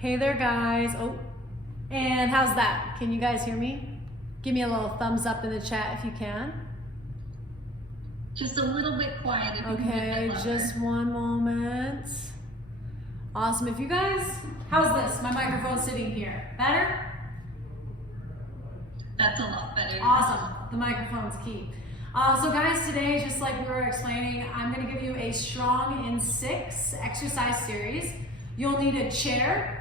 Hey there, guys. Oh, and how's that? Can you guys hear me? Give me a little thumbs up in the chat if you can. Just a little bit quiet. If okay, you can just one moment. Awesome. If you guys, how's this? My microphone's sitting here. Better? That's a lot better. Awesome. The microphone's key. So guys, today, just like we were explaining, I'm going to give you a strong in 6 exercise series. You'll need a chair.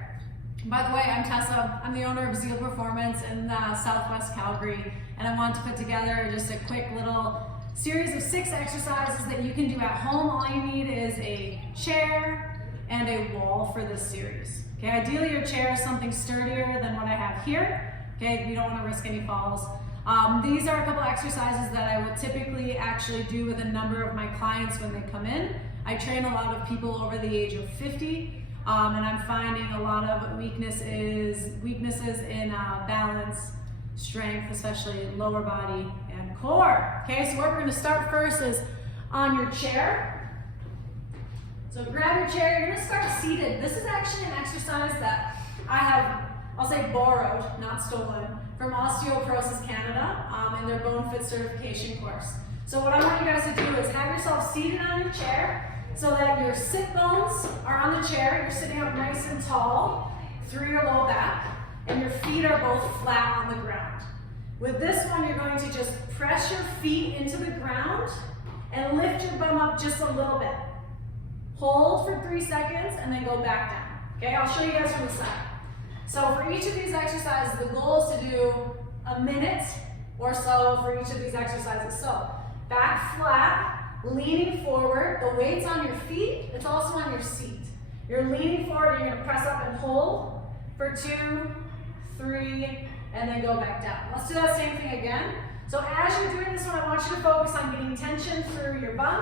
By the way, I'm Tessa. I'm the owner of Zeal Performance in Southwest Calgary, and I want to put together just a quick little series of 6 exercises that you can do at home. All you need is a chair and a wall for this series. Okay, ideally your chair is something sturdier than what I have here. Okay, we don't want to risk any falls. These are a couple exercises that I would typically actually do with a number of my clients when they come in. I train a lot of people over the age of 50. And I'm finding a lot of weaknesses in balance, strength, especially lower body and core. Okay, so where we're going to start first is on your chair. So grab your chair, you're going to start seated. This is actually an exercise that I have, I'll say borrowed, not stolen, from Osteoporosis Canada in their Bone Fit certification course. So what I want you guys to do is have yourself seated on your chair, so that your sit bones are on the chair, you're sitting up nice and tall through your low back, and your feet are both flat on the ground. With this one, you're going to just press your feet into the ground and lift your bum up just a little bit. Hold for 3 seconds and then go back down. Okay, I'll show you guys from the side. So for each of these exercises, the goal is to do a minute or so for each of these exercises. So back flat, leaning forward, the weight's on your feet, it's also on your seat. You're leaning forward, you're gonna press up and hold for 2, 3, and then go back down. Let's do that same thing again. So as you're doing this one, I want you to focus on getting tension through your bum,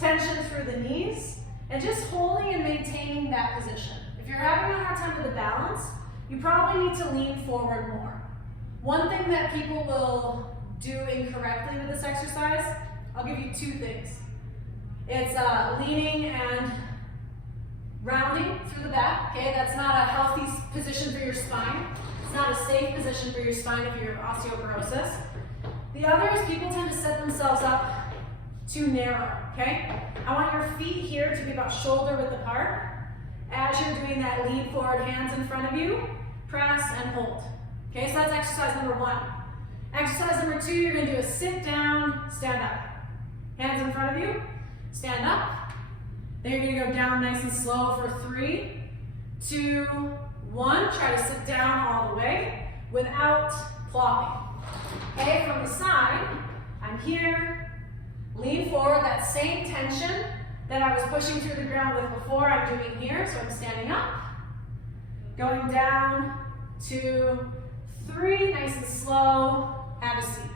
tension through the knees, and just holding and maintaining that position. If you're having a hard time with the balance, you probably need to lean forward more. One thing that people will do incorrectly with this exercise, I'll give you 2 things. It's leaning and rounding through the back, okay? That's not a healthy position for your spine. It's not a safe position for your spine if you have osteoporosis. The other is people tend to set themselves up too narrow, okay? I want your feet here to be about shoulder width apart. As you're doing that, lean forward, hands in front of you, press and hold. Okay, so that's exercise number 1. Exercise number 2, you're gonna do a sit down, stand up. Hands in front of you, stand up. Then you're gonna go down nice and slow for 3, 2, 1. Try to sit down all the way without plopping. Okay, from the side, I'm here, lean forward, that same tension that I was pushing through the ground with before, I'm doing here, so I'm standing up, going down, 2, 3, nice and slow, have a seat.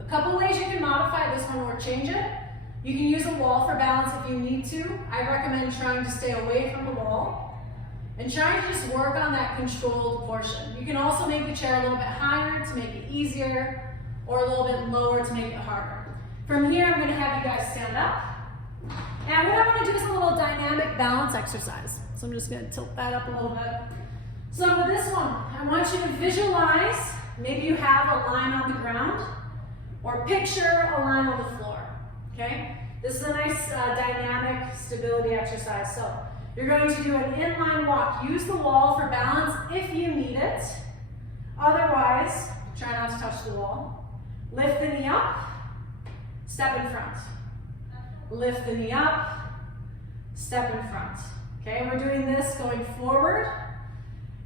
A couple ways you can modify this one or change it. You can use a wall for balance if you need to. I recommend trying to stay away from the wall and trying to just work on that controlled portion. You can also make the chair a little bit higher to make it easier or a little bit lower to make it harder. From here, I'm going to have you guys stand up. And what I want to do is a little dynamic balance exercise. So I'm just going to tilt that up a little bit. So with this one, I want you to visualize, maybe you have a line on the ground, or picture a line on the floor, okay? This is a nice dynamic stability exercise. So you're going to do an inline walk. Use the wall for balance if you need it. Otherwise, try not to touch the wall. Lift the knee up, step in front. Lift the knee up, step in front. Okay, we're doing this going forward,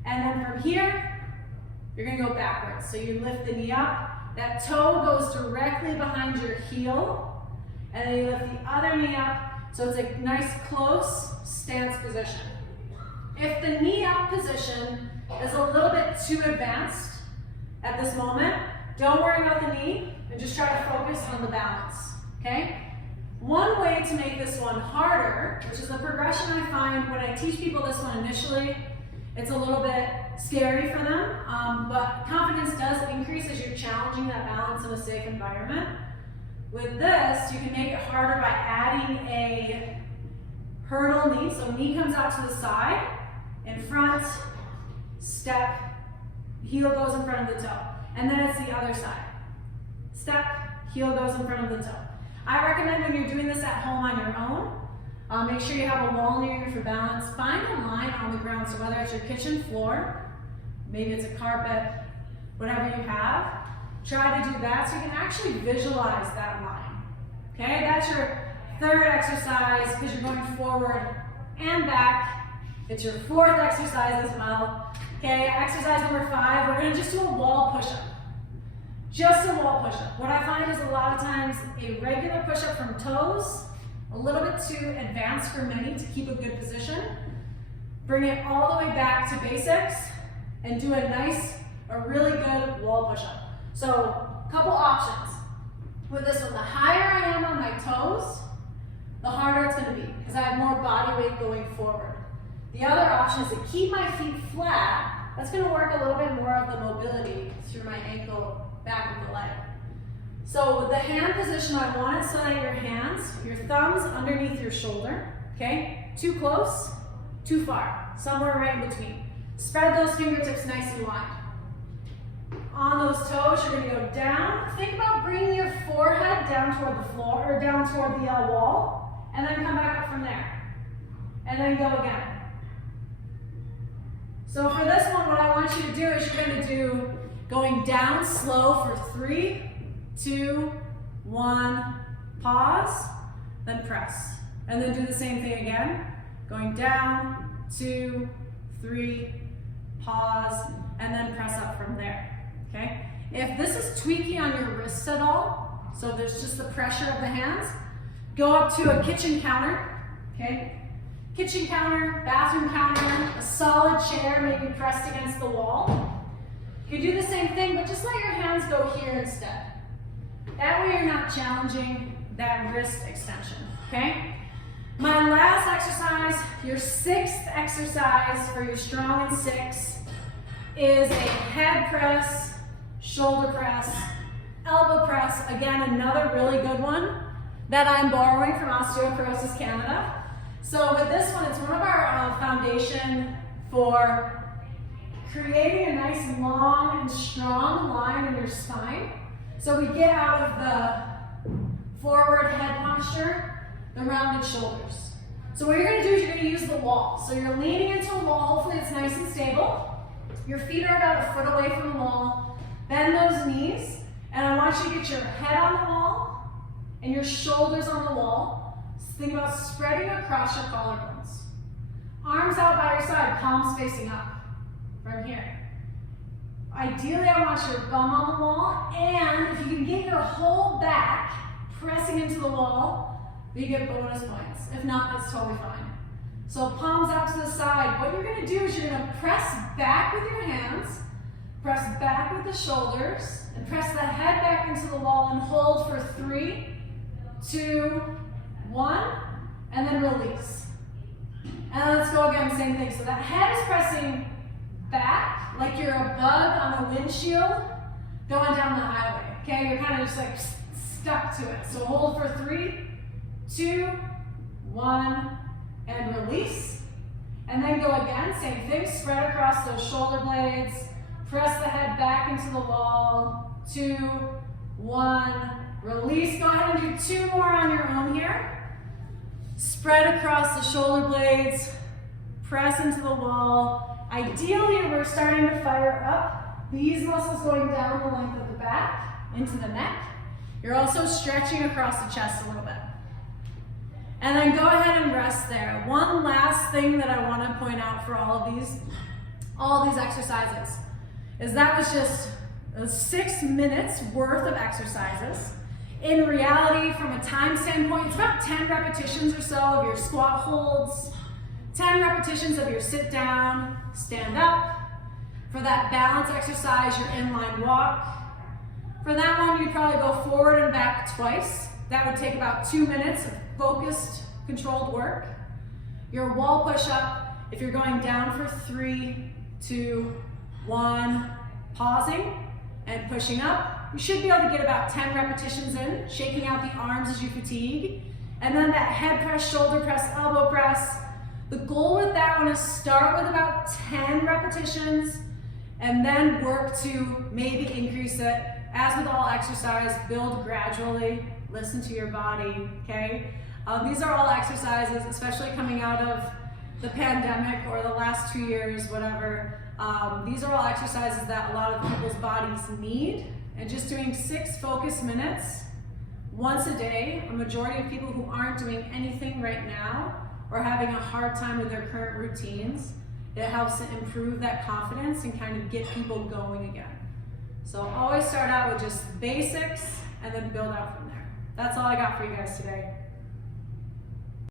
and then from here, you're gonna go backwards. So you lift the knee up, that toe goes directly behind your heel, and then you lift the other knee up, so it's a nice close stance position. If the knee up position is a little bit too advanced at this moment, don't worry about the knee, and just try to focus on the balance, okay? One way to make this one harder, which is the progression I find when I teach people this one initially, it's a little bit scary for them, but confidence does increase as you're challenging that balance in a safe environment. With this, you can make it harder by adding a hurdle knee. So knee comes out to the side, in front, step, heel goes in front of the toe. And then it's the other side. Step, heel goes in front of the toe. I recommend when you're doing this at home on your own, make sure you have a wall near you for balance. Find a line on the ground, so whether it's your kitchen floor, maybe it's a carpet, whatever you have, try to do that so you can actually visualize that line. Okay, that's your third exercise because you're going forward and back. It's your fourth exercise as well. Okay, exercise number 5, we're gonna just do a wall push-up. Just a wall push-up. What I find is a lot of times a regular push-up from toes, a little bit too advanced for many to keep a good position. Bring it all the way back to basics and do a really good wall push-up. So, a couple options. With this one, the higher I am on my toes, the harder it's gonna be because I have more body weight going forward. The other option is to keep my feet flat. That's gonna work a little bit more of the mobility through my ankle, back of the leg. So with the hand position, I want it so that your thumbs underneath your shoulder, okay? Too close, too far, somewhere right in between. Spread those fingertips nice and wide. On those toes, you're gonna go down. Think about bringing your forehead down toward the floor, or down toward the wall, and then come back up from there. And then go again. So for this one, what I want you to do is you're gonna do going down slow for 3, 2, 1, pause, then press. And then do the same thing again. Going down, 2, 3, pause, and then press up from there. Okay? If this is tweaky on your wrists at all, so there's just the pressure of the hands, go up to a kitchen counter, okay? Kitchen counter, bathroom counter, a solid chair, maybe pressed against the wall. You do the same thing, but just let your hands go here instead. That way you're not challenging that wrist extension, okay? My last exercise, your 6th exercise for your strong in 6, is a head press, shoulder press, elbow press. Again, another really good one that I'm borrowing from Osteoporosis Canada. So with this one, it's one of our foundation for creating a nice long and strong line in your spine. So we get out of the forward head posture, the rounded shoulders. So what you're gonna do is you're gonna use the wall. So you're leaning into a wall, hopefully it's nice and stable. Your feet are about 1 foot away from the wall. Bend those knees, and I want you to get your head on the wall and your shoulders on the wall. So think about spreading across your collarbones. Arms out by your side, palms facing up from here. Ideally, I want your bum on the wall, and if you can get your whole back pressing into the wall, you get bonus points. If not, that's totally fine. So palms out to the side. What you're gonna do is you're gonna press back with your hands, press back with the shoulders, and press the head back into the wall and hold for 3, 2, 1, and then release. And let's go again, same thing. So that head is pressing back like you're a bug on a windshield going down the highway. Okay, you're kind of just like stuck to it. So hold for 3, 2, 1, and release. And then go again, same thing, spread across those shoulder blades, press the head back into the wall, 2, 1, release. Go ahead and do 2 more on your own here. Spread across the shoulder blades, press into the wall. Ideally, we're starting to fire up these muscles going down the length of the back into the neck. You're also stretching across the chest a little bit. And then go ahead and rest there. One last thing that I want to point out for all of these exercises is that was just 6 minutes worth of exercises. In reality, from a time standpoint, it's about 10 repetitions or so of your squat holds, 10 repetitions of your sit down, stand up. For that balance exercise, your inline walk. For that one, you'd probably go forward and back twice. That would take about 2 minutes of focused, controlled work. Your wall push-up, if you're going down for 3, 2, 1, pausing and pushing up, you should be able to get about 10 repetitions in, shaking out the arms as you fatigue. And then that head press, shoulder press, elbow press. The goal with that one is start with about 10 repetitions and then work to maybe increase it. As with all exercise, build gradually, listen to your body, okay? These are all exercises, especially coming out of the pandemic or the last 2 years, whatever. These are all exercises that a lot of people's bodies need, and just doing 6 focused minutes once a day. A majority of people who aren't doing anything right now or having a hard time with their current routines, it helps to improve that confidence and kind of get people going again. So always start out with just basics and then build out from there. That's all I got for you guys today.